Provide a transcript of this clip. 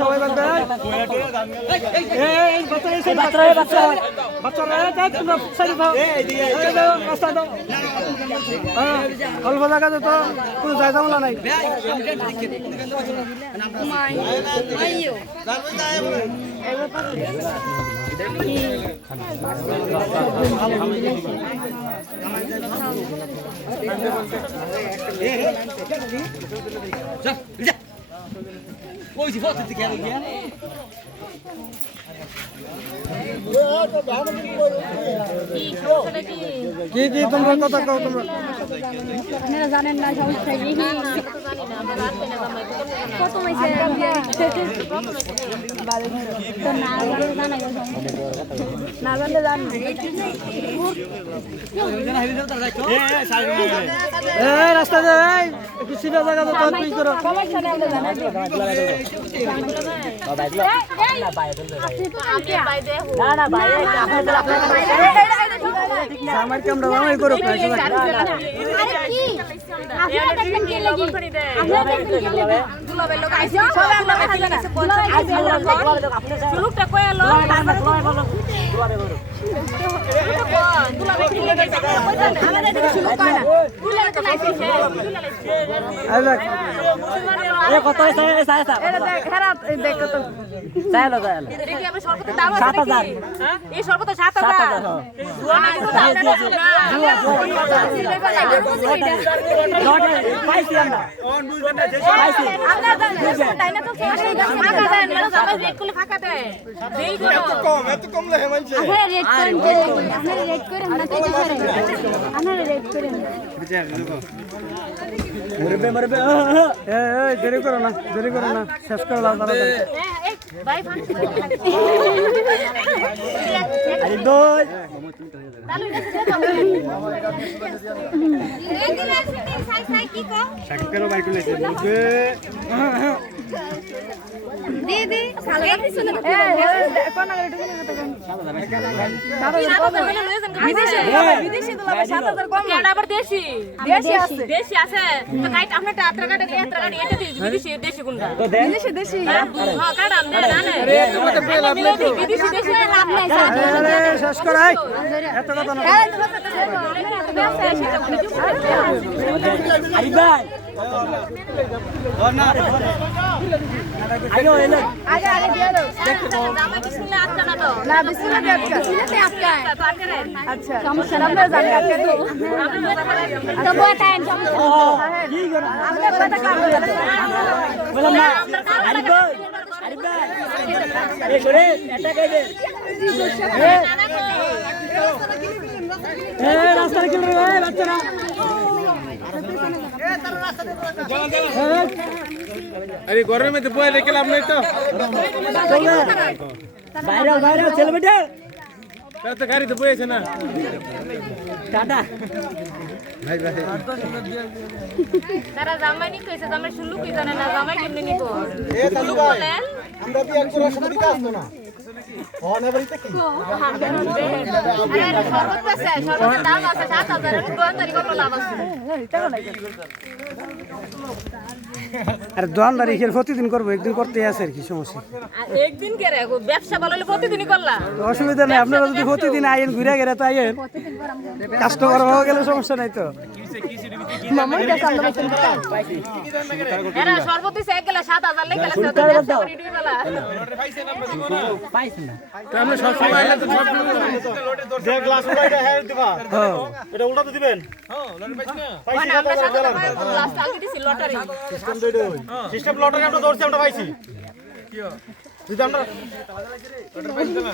সবাই অল্প জায়গাতে তো কোনো জায়গা মামলা নাই। কি কি তোমরা কথা কও তোমরা আপনারা জানেন না সমস্যা কি কত মাইছে তো না জানাই না জানলে জান এই রাস্তা দে এই একটু সিধা জায়গা তো তুই করো সমস্যা নেই আমরা জানাই না না ভাই আমার কি আমরা বানাই করো আরে কি আপনারা দেখেন কি লাগি আপনারা দেখেন কি লাগি দুলাবের লোক আইছে সবাই আমরা দেখা যায় না লোকটা কই এলো তারপরে দুলাবের কি লাগি আমাদের দিকে শুরু করে না দুলাবের তো লাইছে আইবা এ কত হইছে সাহেব এটা দেখ খারাপ দেখ কত চাইলো এটা কি আমরা সর্বত দাম আছে 7000 হ্যাঁ এই সর্বত 7000 পাইছি আমরা পাইছি আমরা তাই না তো ফাঁকা দেন মানে সবাই রেট করলে ফাঁকা দেয় দেই করো এত কম লাগে মানছে আপনারা রেট করেন আপনারা রেট করেন না তো করেন আপনারা রেট করেন মরবে এই দেরি করো না শেষ করে দাও তাড়াতাড়ি এই ভাই ফান আরে দই তাহলে এটা সাই কি কো সাকিবেরও বাইক লইছে দিদি সালে পিছনে কোন নাগারে ঢুকে গেছে বিদেশি দুলাবে 7000 কম না আবার দেশি আছে তো কাইট আপনি টাত্রা কাটে টাত্রা কাটে এটা দিই বিদেশি কোনটা তো দেন দেশি হ্যাঁ কাটা আমরা জানে বিদেশি লাভ নাই শেষ করে এত কথা না আরে ভাই আইও এলে আগে দিয়ে দাও জামা বিসমিল্লাহ আটকা না তো না বিসমিল্লাহ দিয়ে আটকা বিসমিল্লাহ আটকা তো আটকা আচ্ছা সমস্যা না আমরা জানি আটকা রে তো বটাইন সমস্যা কি করো আমরা কথা কাম করে বললাম না আরে ভাই এই করে এটা কই দে এই রাস্তা কি রে বাচ্চারা আরে ঘরের মধ্যে বয়ে দেখলাম নাই তো বাইরে ছেলে বেটা তার তো গাড়িতে বয়েছে না টাটা ভাই ভাই তারা জামাই নি কইছে জামাই শুনলু কই জানে না জামাই কেমনে নিব এ দাদু ভাই আমরা কি এক করে শুধু কাজ তো না ওনে বাড়িতে কি আরে সর্বত আছে সর্বত দাম আছে 7000 এর গোয়ান্তারি কত লাভ আছে আরে দোকানদারি কি প্রতিদিন করবো একদিন করতেই আছে আর কি সমস্যা একদিন কে রে ব্যবসা ভালো হলে প্রতিদিনই করলা অসুবিধা নেই আপনারা যদি প্রতিদিন আইন ঘুরে গেলে তো আইন কাস্টমার হয়ে গেলে সমস্যা নাই তো এরা সর্বত এক গেলা 7000 লেগে গেলা পাইছ না তো আমরা সব সময় আইলে তো সব যে গ্লাস উঠাইতে হ্যাঁ দিবা এটা উল্টা তো দিবেন হ্যাঁ লটারি পাইছি না পাইছি আমরা 7000 লাস্ট আগে দিছি লটারি সিস্টেম তো এটাই সিস্টেম লটারি আমরা ধরছি আমরা পাইছি কি যদি আমরা লটারি পাইছি না